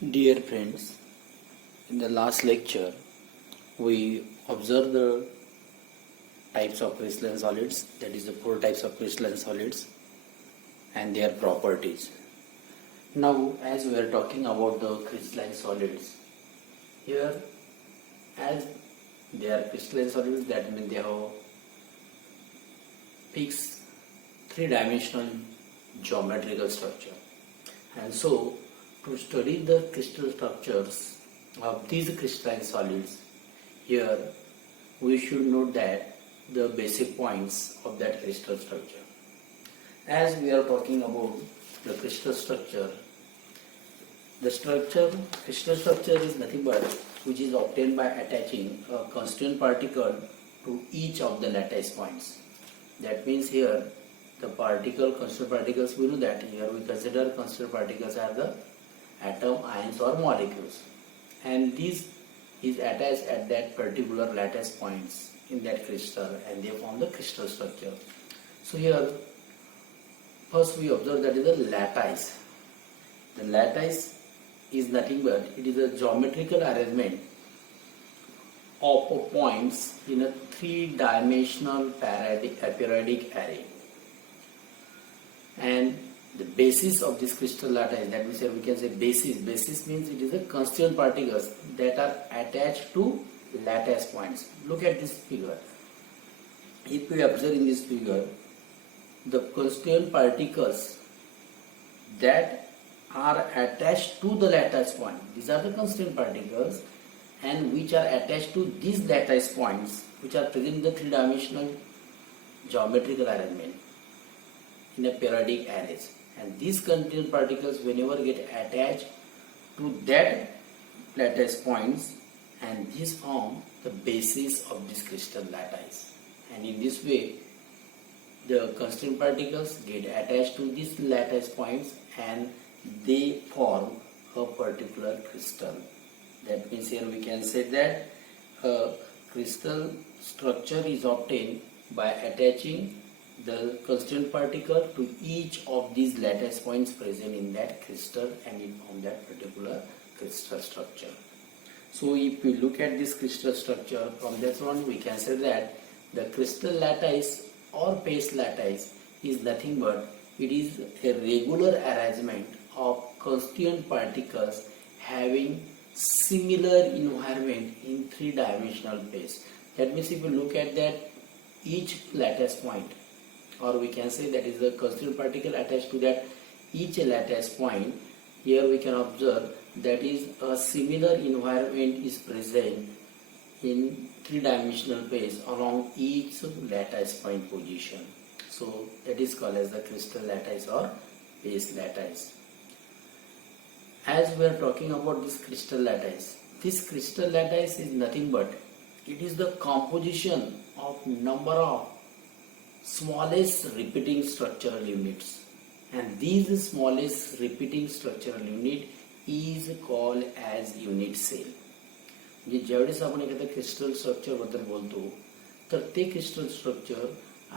Dear friends, in the last lecture, we observed the types of crystalline solids, that is the four types of crystalline solids and their properties. Now, as we are talking about the crystalline solids, here as they are crystalline solids, that means they have fixed three-dimensional geometrical structure. And so, to study the crystal structures of these crystalline solids, here we should note that the basic points of that crystal structure. As we are talking about the crystal structure, crystal structure is nothing but which is obtained by attaching a constituent particle to each of the lattice points. That means here the constituent particles, we know that here we consider constituent particles are the atom, ions or molecules, and this is attached at that particular lattice points in that crystal and they form the crystal structure. So here first we observe that is the lattice. The lattice is nothing but it is a geometrical arrangement of points in a three-dimensional periodic array, and the basis of this crystal lattice, that we can say basis means it is the constituent particles that are attached to lattice points. Look at this figure. If we observe in this figure, the constituent particles that are attached to the lattice point, these are the constituent particles, and which are attached to these lattice points which are present in the three-dimensional geometrical arrangement in a periodic arrays. And these constituent particles whenever get attached to that lattice points, and this form the basis of this crystal lattice. And in this way the constituent particles get attached to these lattice points and they form a particular crystal. That means here we can say that a crystal structure is obtained by attaching the constituent particle to each of these lattice points present in that crystal and it forms that particular crystal structure. So if we look at this crystal structure, from this one we can say that the crystal lattice or base lattice is nothing but it is a regular arrangement of constituent particles having similar environment in three-dimensional space. That means if you look at that each lattice point, or we can say that is a constituent particle attached to that each lattice point, here we can observe that is a similar environment is present in three-dimensional space along each lattice point position. So that is called as the crystal lattice or base lattice. As we are talking about this crystal lattice is nothing but it is the composition of number of smallest repeating structural units, and these smallest repeating structural unit is called as unit cell. म्हणजे ज्यावेळेस आपण एखाद्या crystal structure बद्दल बोलतो तर ते crystal structure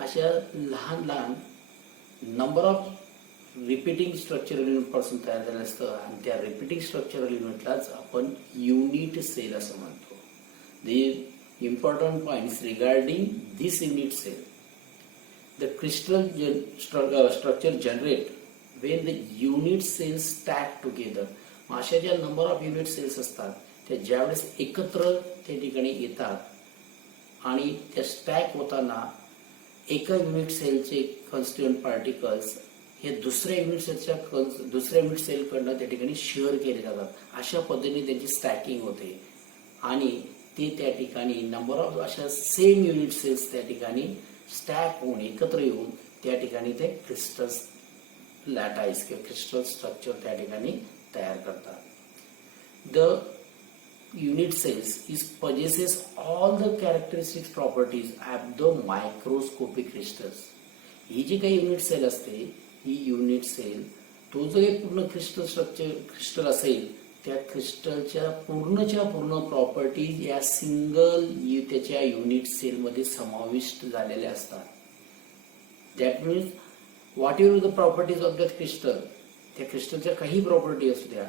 अशा लहान लहान number of repeating structural unit पासून तयार झालेलं असतं आणि त्या रिपीटिंग स्ट्रक्चरल युनिटलाच आपण युनिट सेल असं म्हणतो. The important points regarding this unit cell, the crystal structure generate when the unit cells stack together. अशा ज्या नंबर ऑफ युनिट सेल्स असतात त्या ज्यावेळेस एकत्र त्या ठिकाणी येतात आणि त्या स्टॅक होताना एका युनिट सेलचे कॉन्स्टिट्युएंट पार्टिकल्स हे दुसऱ्या युनिट सेलकडनं त्या ठिकाणी शेअर केले जातात. अशा पद्धतीने त्यांची स्टॅकिंग होते आणि ते त्या ठिकाणी नंबर ऑफ अशा सेम युनिट सेल्स त्या ठिकाणी स्टॅक होऊन एकत्र येऊन त्या ठिकाणी ते क्रिस्टल लॅटाइस किंवा क्रिस्टल स्ट्रक्चर त्या ठिकाणी तयार करतात. The unit cells is possesses all the characteristic properties of the microscopic crystals. ही जी काही युनिट सेल असते ही युनिट सेल तो जो एक पूर्ण क्रिस्टल असेल त्या क्रिस्टलच्या पूर्णच्या पूर्ण प्रॉपर्टीज या सिंगल त्याच्या युनिट सेल मध्ये समाविष्ट झालेल्या असतात. That means what ever the properties of that crystal, त्या क्रिस्टलच्या काही प्रॉपर्टी असू द्या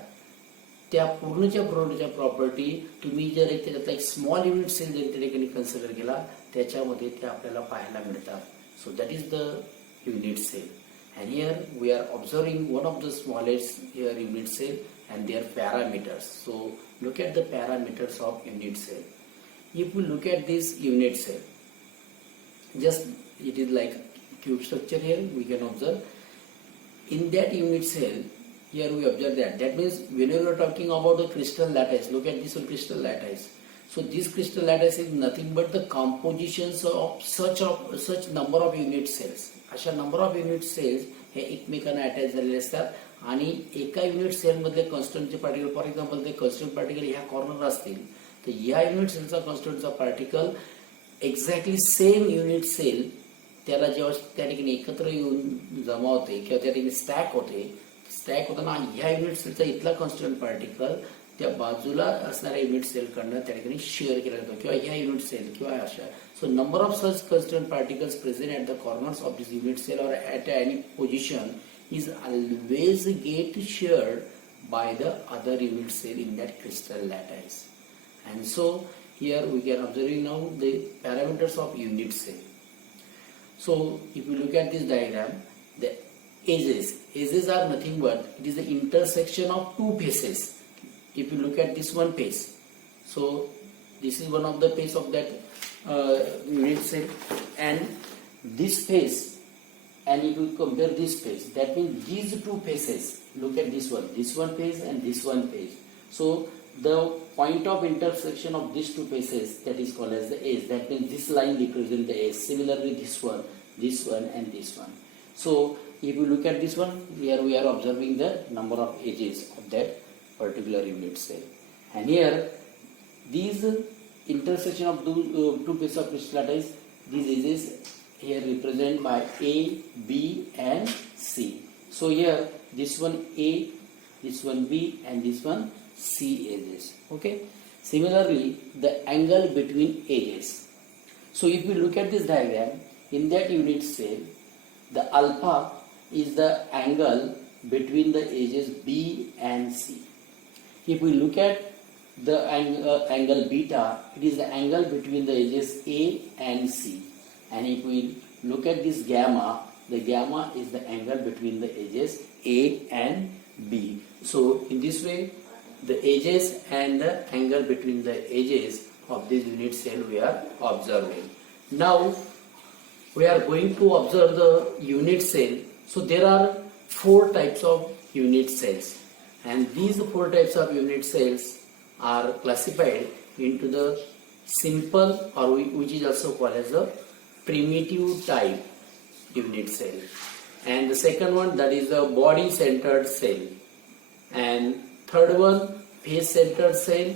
त्या पूर्णच्या प्रॉपर्टी तुम्ही जर एक त्याच्यातला एक स्मॉल युनिट सेल जर त्या ठिकाणी कन्सिडर केला त्याच्यामध्ये ते आपल्याला पाहायला मिळतात. So that is the unit cell. And here we are observing one of the smallest here unit cell and their parameters. So look at the parameters of unit cell. If we look at this unit cell, just it is like cube structure here we can observe. In that unit cell, here we observe that means whenever we are talking about the crystal lattice, look at this one crystal lattice. So this crystal lattice is nothing but the compositions of such number of unit cells. अशा number of unit cells हे एकमेकांना attach झालेले असतात आणि एका unit cell मधले कॉन्स्टंटचे particle, for example ते कॉन्स्टंट पार्टिकल ह्या कॉर्नर असतील तर या युनिट सेलचा कॉन्स्टंटचा particle exactly same unit cell त्याला जेव्हा त्या ठिकाणी एकत्र येऊन जमा होते किंवा त्या ठिकाणी स्टॅक होताना ह्या युनिट सेलचा इथला कॉन्स्टंट पार्टिकल त्या बाजूला असणाऱ्या युनिट सेल कडनं त्या ठिकाणी शेअर केला जातो किंवा ह्या युनिट सेल किंवा अशा. So number of such constant particles present at the corners of this unit cell or at any position is always get shared by the other unit cell in that crystal lattice. And so here we can observing now the parameters of unit cell. So if you look at this diagram, the edges are nothing but it is the intersection of two faces. If you look at this one face, so this is one of the face of that unit cell, and this face, and if you compare this face, that means these two faces. Look at this one face and this one face. So the point of intersection of these two faces, that is called as the edge. That means this line represents the edge. Similarly, this one, and this one. So if you look at this one, here we are observing the number of edges of that particular unit cell. And here, these intersection of two pieces of crystal lattice, these edges here represent by A, B, and C. So here, this one A, this one B, and this one C edges. Okay. Similarly, the angle between edges. So if we look at this diagram, in that unit cell, the alpha is the angle between the edges B and C. If we look at the angle beta, it is the angle between the edges A and C. And if we look at this gamma, the gamma is the angle between the edges A and B. So in this way, the edges and the angle between the edges of this unit cell we are observing. Now we are going to observe the unit cell. So there are 4 types of unit cells, and these 4 types of unit cells are classified into the simple, or which is also called as the primitive type unit cell, and the second one, that is the body centered cell, and third one, face centered cell,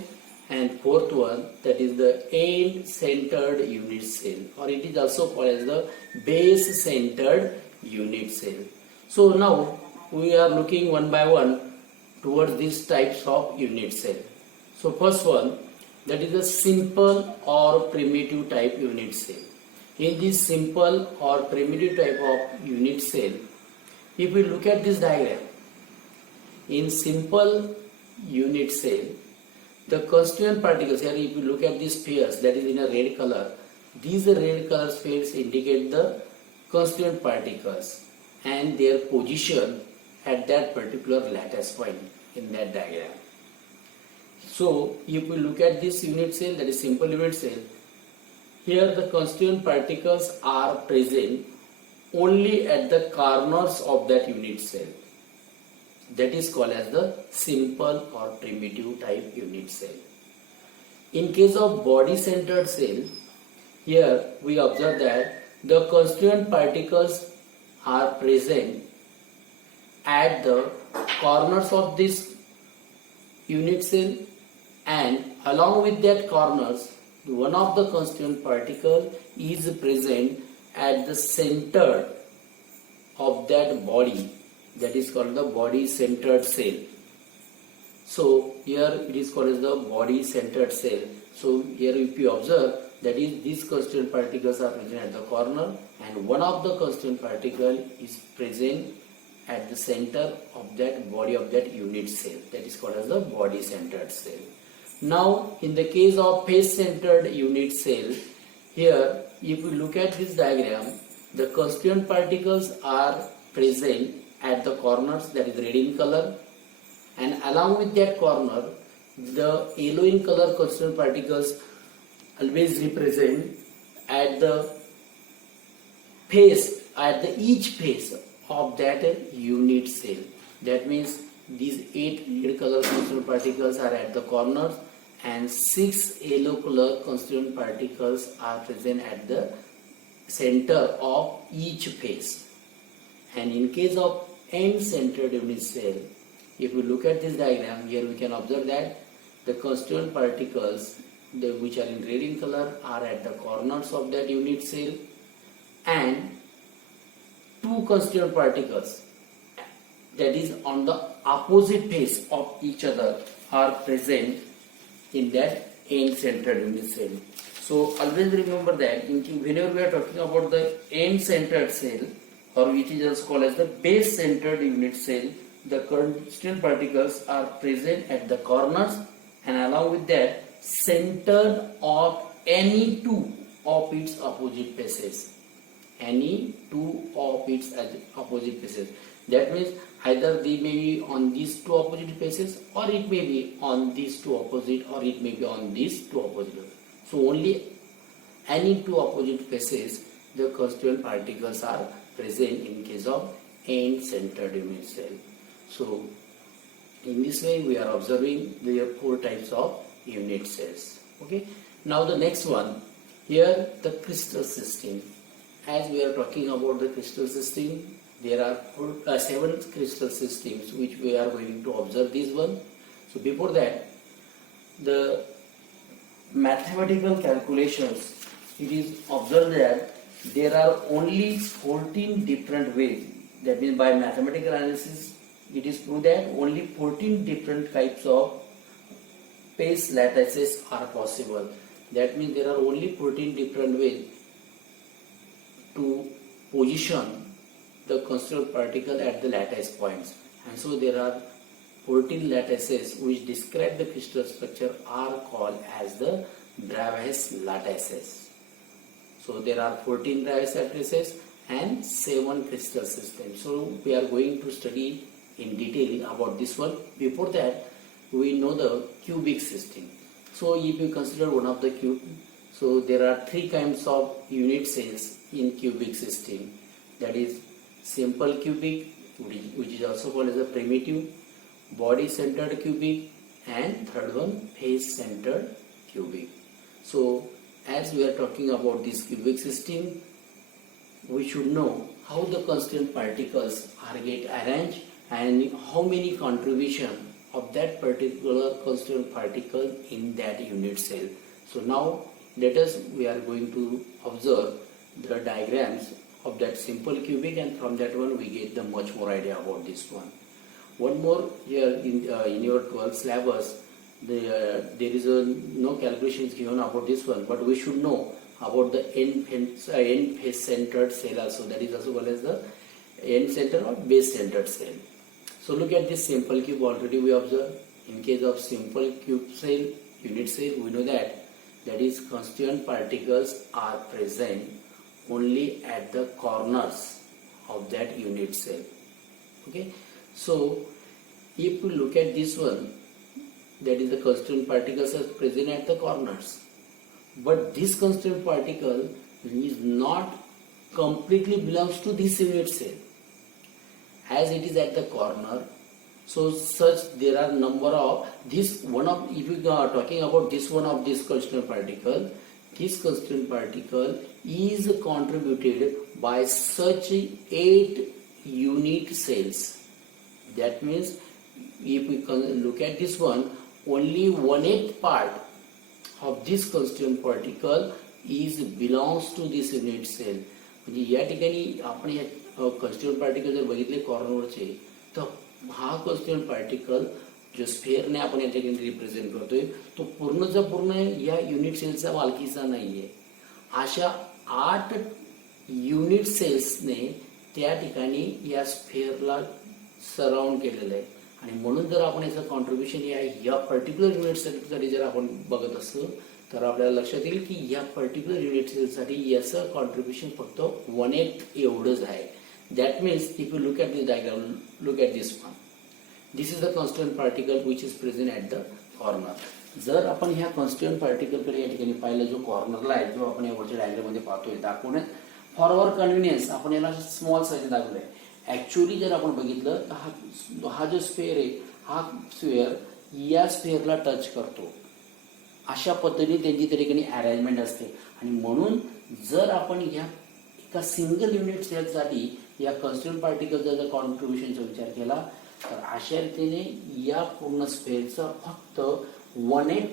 and fourth one, that is the end centered unit cell, or it is also called as the base centered unit cell. So now we are looking one by one towards these types of unit cell. So first one, that is the simple or primitive type unit cell. In this simple or primitive type of unit cell, if we look at this diagram, in simple unit cell, the constituent particles, here if you look at these spheres that is in a red color, these red color spheres indicate the constituent particles and their position at that particular lattice point in that diagram. So if we look at this unit cell, that is simple unit cell, here the constituent particles are present only at the corners of that unit cell. That is called as the simple or primitive type unit cell. In case of body centered cell, here we observe that the constituent particles are present at the corners of this unit cell, and along with that corners, one of the constituent particle is present at the center of that body, that is called the body centered cell. So here it is called as the body centered cell. So here if you observe, that is these constituent particles are present at the corner, and one of the constituent particle is present at the center of that body of that unit cell. That is called as the body centered cell. Now in the case of face centered unit cell, here if we look at this diagram, the constituent particles are present at the corners, that is red in color, and along with that corner the yellow in color constituent particles always represent at the face, at the each face of that unit cell. That means these 8 red color constituent particles are at the corners and 6 yellow color constituent particles are present at the center of each face. And in case of end-centered unit cell, if we look at this diagram, here we can observe that the constituent particles which are in red in color are at the corners of that unit cell, and 2 constituent particles, that is on the opposite face of each other, are present in that end-centered unit cell. So always remember that whenever we are talking about the end-centered cell, or which is also called as the base-centered unit cell, the constituent particles are present at the corners and along with that centered of any 2 of its opposite faces. Any 2 of its opposite faces. That means either they may be on these 2 opposite faces, or it may be on these 2 opposite, or it may be on these 2 opposite. So only any 2 opposite faces the constituent particles are present in case of end-centered unit cell. So in this way we are observing there are 4 types of unit cells. Okay. Now the next one, here the crystal system. As we are talking about the crystal system, there are 7 crystal systems which we are going to observe this one. So before that, the mathematical calculations, it is observed that there are only 14 different ways. That means by mathematical analysis, it is proved that only 14 different types of phase lattices are possible. That means there are only 14 different ways to position the constituent particle at the lattice points. And so there are 14 lattices which describe the crystal structure are called as the Bravais lattices. So there are 14 Bravais lattices and 7 crystal systems. So we are going to study in detail about this one. Before that, we know the cubic system. So if you consider one of the cube, so there are 3 kinds of unit cells in cubic system. That is simple cubic, which is also called as a primitive, body centered cubic, and third one face centered cubic. So as we are talking about this cubic system, we should know how the constituent particles are get arranged and how many contribution of that particular constituent particle in that unit cell. So now we are going to observe the diagrams of that simple cubic, and from that one we get the much more idea about this one. One more, here in your 12th syllabus, there is no calculations given about this one, but we should know about the end face centered cell also, that is also called as the end center or base centered cell. So look at this simple cube, already we observed. In case of simple cube cell, unit cell, we know that is constituent particles are present only at the corners of that unit cell. Okay, so if we look at this one, that is the constituent particles are present at the corners, but this constituent particle is not completely belongs to this unit cell, as it is at the corner. So such there are number of this one of, if you are talking about this one of this constituent particle, this constituent particle is contributed by such 8 unit cells. That means if we look at this one, only 1/8 part of this constituent particle is belongs to this unit cell. म्हणजे या ठिकाणी आपण हे constituent particle जर बघितले कॉर्नरचे, तर हा constituent particle जो स्फेअरने आपण या ठिकाणी रिप्रेझेंट करतोय, तो पूर्णचा पूर्ण या युनिट सेलचा मालकीचा नाहीये. अशा 8 युनिट सेल्सने त्या ठिकाणी या स्फेअरला सराउंड केलेलं आहे आणि म्हणून जर आपण याचं कॉन्ट्रीब्युशन या पर्टिक्युलर युनिट सेलसाठी जर आपण बघत असू तर आपल्याला लक्षात येईल की या पर्टिक्युलर युनिट सेलसाठी याचं कॉन्ट्रीब्युशन फक्त 1/8 एवढंच आहे. That means if you look at this diagram, look at this one, this is the constituent particle which is present at the corner. जर आपण ह्या कॉन्स्टिट्युएंट पार्टिकलकडे या ठिकाणी पाहिलं, जो कॉर्नरला आहे, जो आपण यावरच्या डायग्राममध्ये पाहतोय, दाखवणे फॉर अवर कन्व्हिनियन्स आपण याला स्मॉल साईज दाखवलं आहे. ऍक्च्युअली जर आपण बघितलं तर हा जो स्फेअर आहे, हा स्फेअर या स्फेअरला टच करतो. अशा पद्धतीने त्यांची त्या ठिकाणी अरेंजमेंट असते आणि म्हणून जर आपण या एका सिंगल युनिट सेलसाठी या कॉन्स्टिट्युएंट पार्टिकलचा जर कॉन्ट्रीब्युशनचा विचार केला तर अशा रीतीने या पूर्ण स्फेअरचा फक्त 1/8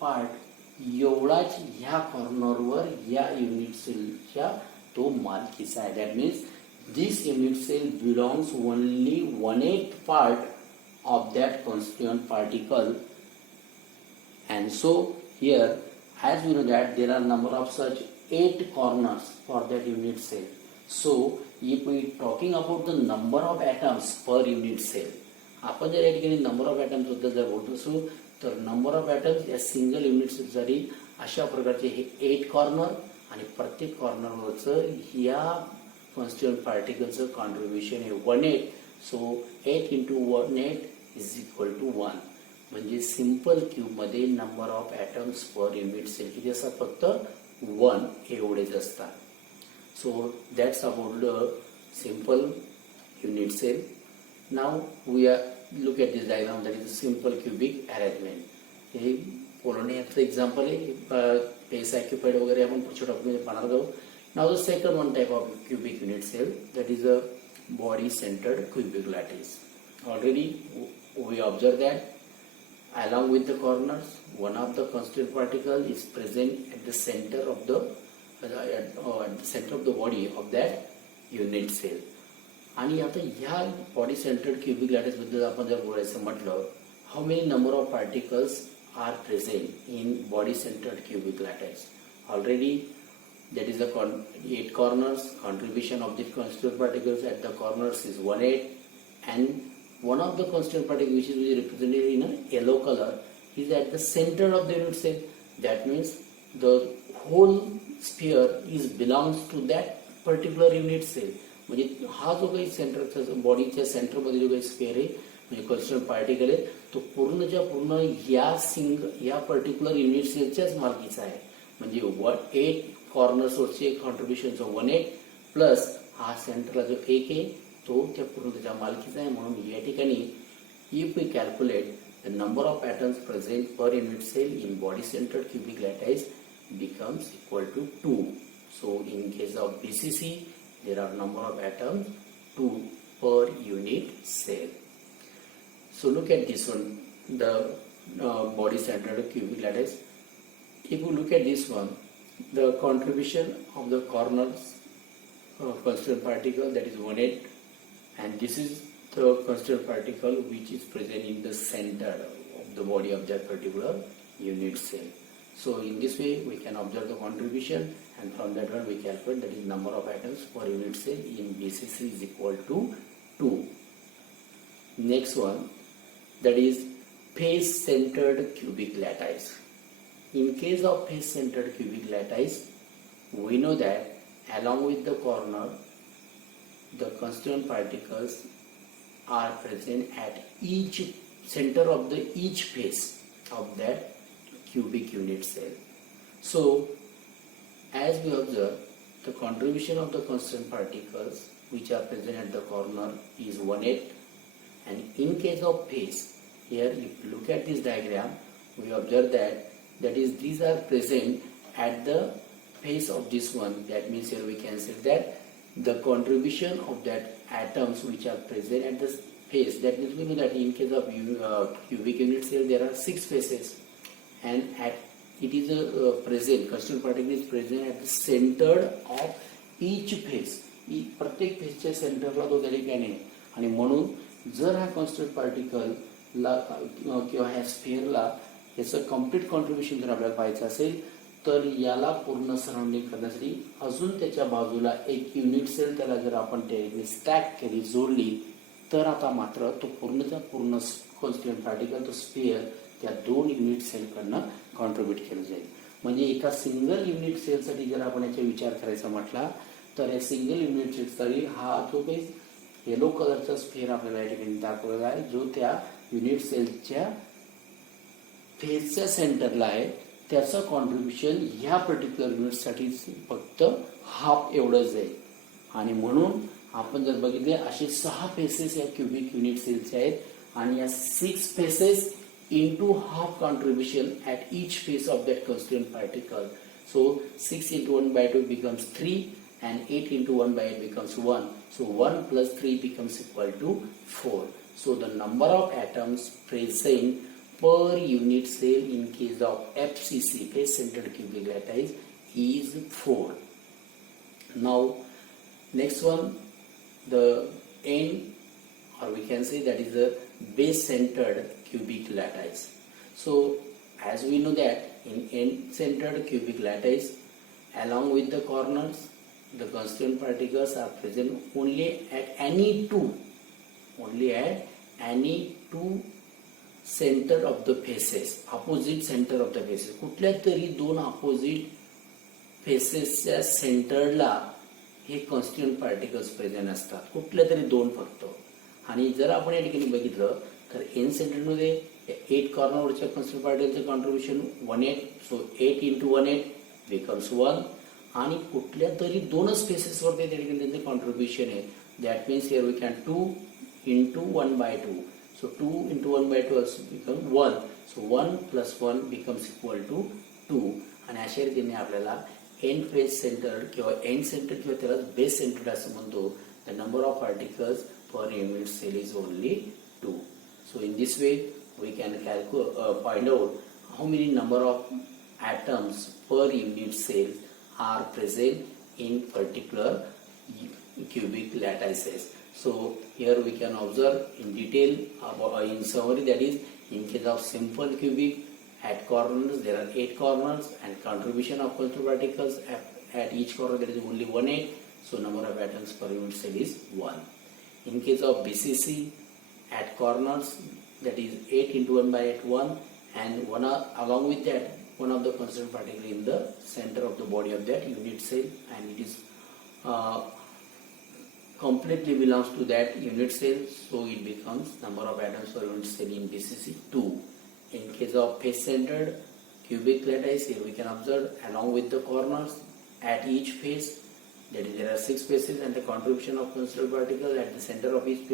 पार्ट एवढाच ह्या कॉर्नरवर या युनिट सेलच्या तो मालकीचा आहे. That means this unit cell belongs only 1/8 part of that constituent particle, and so here as we know that there are number of such 8 corners for that unit cell. So if we talking about the number of atoms per unit cell, आपण जर या ठिकाणी number of atoms बद्दल जर बोलत असू तर number of atoms या सिंगल युनिट सेलसाठी अशा प्रकारचे हे 8 कॉर्नर आणि प्रत्येक कॉर्नरवरचं या कॉन्स्टिट्युएंट पार्टिकलचं कॉन्ट्रीब्युशन आहे 1/8. So 8 into 1/8 is equal to 1. म्हणजे सिंपल क्यूबमध्ये number of atoms per unit cell किती असतात? फक्त 1 एवढेच असतात. So that's about the simple unit cell. Now we are look at this diagram, that is a simple cubic arrangement. हे पोलोनियाचं example आहे. पेस ॲक्युपाईड वगैरे आपण पुढच्या टॉपिकमध्ये पाहणार आहोत. Now the second one type of cubic unit cell, that is a body-centered cubic lattice. Already we observed that along with the corners, one of the constituent particle is present at the center of the body of that unit cell. आणि आता ह्या body centered cubic lattice बद्दल आपण जर बोलायचं म्हटलं, how many number of particles are present in body centered cubic lattice? Already that is the 8 corners. Contribution of the constituent particles at the corners is 1/8, and one of the constituent particles which is represented in a yellow color is at the center of the unit cell. That means the whole sphere is belongs to that particular unit cell. म्हणजे हा जो काही centre बॉडीच्या सेंटरमध्ये जो काही sphere आहे म्हणजे constituent particle आहे तो पूर्णच्या पूर्ण या पर्टिक्युलर युनिट सेलच्याच मालकीचा आहे. म्हणजे 8 कॉर्नर्सवरचे कॉन्ट्रीब्युशनचं 1/8 प्लस हा सेंटरला जो 1 आहे तो त्या पूर्ण त्याच्या मालकीचा आहे. म्हणून या ठिकाणी if we calculate the number of atoms present per unit cell in body centred cubic lattice becomes equal to 2. So in case of BCC there are number of atoms 2 per unit cell. So look at this one, the body centered cubic lattice. If you look at this one, the contribution of the corners constituent particle, that is 1/8, and this is the constituent particle which is present in the center of the body of that particular unit cell. So in this way we can observe the contribution, and from that one we calculate that is number of atoms per unit cell in BCC is equal to 2. Next one, that is face centered cubic lattice. In case of face centered cubic lattice, we know that along with the corner the constituent particles are present at each center of the each face of that cubic unit cell. So as we observe, the contribution of the constituent particles which are present at the corner is 1/8, and in case of face, here if you look at this diagram we observe that is these are present at the face of this one. That means here we can say that the contribution of that atoms which are present at the face, that means we know that in case of cubic unit cell there are 6 faces, and it is present, constituent particle is present at the center of each face. प्रत्येक फेसच्या सेंटरला तो त्या ठिकाणी आहे. आणि म्हणून जर हा कॉन्स्टिट्युएंट पार्टिकलला किंवा ह्या स्फेअरला याचं कम्प्लीट कॉन्ट्रीब्युशन जर आपल्याला पाहायचं असेल तर याला पूर्ण सराउंडिंग करण्यासाठी अजून त्याच्या बाजूला एक युनिट सेल त्याला जर आपण त्याने स्टॅक केली जोडली तर आता मात्र तो पूर्णचा पूर्ण कॉन्स्टिट्युएंट पार्टिकल तो स्फिअर त्या दोन युनिट सेलकडनं कॉन्ट्रीब्यूट केलं जाईल. म्हणजे एका सिंगल युनिट सेलसाठी जर आपण याचा विचार करायचा म्हटला तर या सिंगल युनिट सेलसाठी हा जो काही येलो कलरचा स्फिअर आपल्याला या ठिकाणी दाखवलेला आहे जो त्या युनिट सेलच्या फेसच्या सेंटरला आहे त्याचं कॉन्ट्रीब्युशन ह्या पर्टिक्युलर युनिटसाठी फक्त हाफ एवढंच आहे. आणि म्हणून आपण जर बघितले असे 6 फेसेस या क्युबिक युनिट सेलचे आहेत आणि या 6 faces into half contribution at each face of that constituent particle. So 6 into 1 by 2 becomes 3 and 8 into 1 by 8 becomes 1. So 1 plus 3 becomes equal to 4. So the number of atoms present per unit cell in case of FCC, face centered cubic lattice, is 4. Now next one, the end, or we can say that is the base centered cubic lattice. So as we know that in end centered cubic lattice along with the corners the constituent particles are present only at any two center of the faces, opposite center of the faces. कुठल्या तरी दोन opposite फेसेसच्या सेंटरला हे constituent particles present असतात, कुठल्या तरी दोन फक्त. आणि जर आपण या ठिकाणी बघितलं तर एन सेंटरमध्ये 8 कॉर्नरवरच्या constituent पार्टिकलचं contribution 1/8. So 8 into 1/8 becomes 1. आणि कुठल्या तरी दोनच फेसेसवरती त्या ठिकाणी त्यांचं कॉन्ट्रीब्युशन आहे. That means here we can 2 into 1/2. So 2 into 1/2 also become 1. So 1 plus 1 becomes equal to 2. आणि अशा रीतीने आपल्याला एंड फेस सेंटर किंवा एंड सेंटर किंवा त्याला बेस सेंटर असं म्हणतो. The number of particles per unit cell is only 2. So in this way we can find out how many number of atoms per unit cell are present in particular cubic lattices. So here we can observe in detail in summary, that is in case of simple cubic at corners there are 8 corners and contribution of constituent particles at each corner there is only 1/8. So number of atoms per unit cell is 1. In case of BCC at corners that is 8 into 1/8 1 and along with that one of the constituent particle in the center of the body of that unit cell and it is completely belongs to that unit cell, so it becomes number of atoms per unit cell in BCC 2. In case of face centered cubic lattice here we can observe along with the corners at each face that is there are 6 faces and the contribution of constituent particles at the center of each